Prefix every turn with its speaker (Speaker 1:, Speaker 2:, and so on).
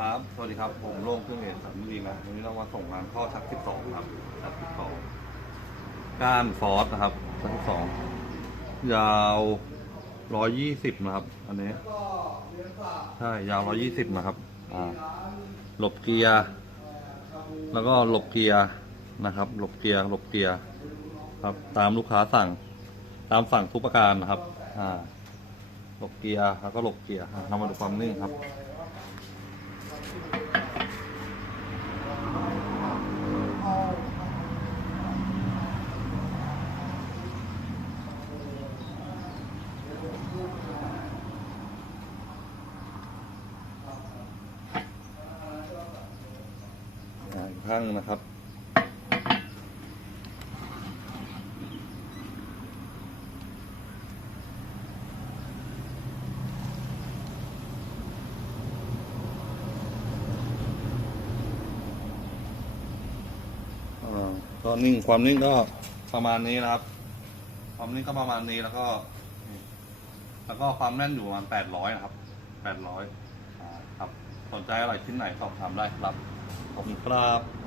Speaker 1: ครับ สวัสดีครับ ผมโล่งเครื่องเอกสันบุรีนะวันนี้เรามาส่งงานข้อชัก 12 ครับ ชัก 12 ก้านฟอสนะครับ ชัก 12 ยาว 120 นะครับ อันนี้ ใช่ ยาว 120 นะครับ อ่า หลบเกียร์ แล้วก็หลบเกียร์นะครับ หลบเกียร์ หลบเกียร์ ครับ ตามลูกค้าสั่ง ตามสั่งทุกประการนะครับ อ่า หลบเกียร์ แล้วก็หลบเกียร์อะเรามาดูความนิ่งครับ ข้างนะครับอ่าก็นิ่งความนิ่งก็ประมาณนี้นะครับ ความนิ่งก็ประมาณนี้แล้วก็ แล้วก็ความแน่นอยู่ประมาณแปดร้อยนะครับแปดร้อย ครับสนใจอะไรชิ้นไหนสอบถามได้ครับ ขอบคุณครับ